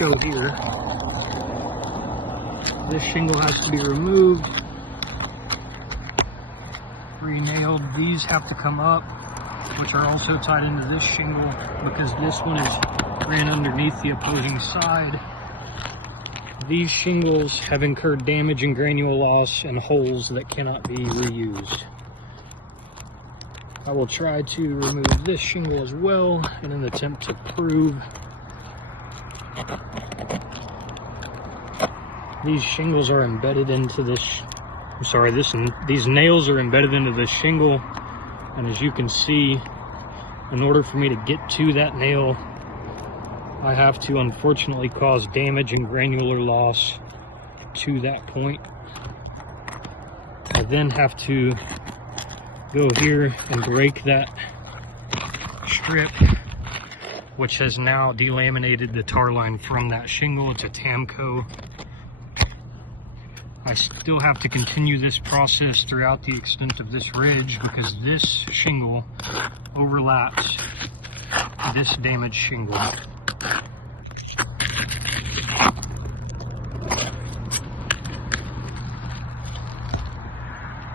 show here. This shingle has to be removed, re-nailed. These have to come up, which are also tied into this shingle because this one is ran underneath the opposing side. These shingles have incurred damage and granule loss and holes that cannot be reused. I will try to remove this shingle as well in an attempt to prove these shingles are embedded into this, these nails are embedded into this shingle, and as you can see, in order for me to get to that nail, I have to unfortunately cause damage and granular loss to that point. I then have to go here and break that strip, which has now delaminated the tar line from that shingle. It's a Tamco. I still have to continue this process throughout the extent of this ridge because this shingle overlaps this damaged shingle.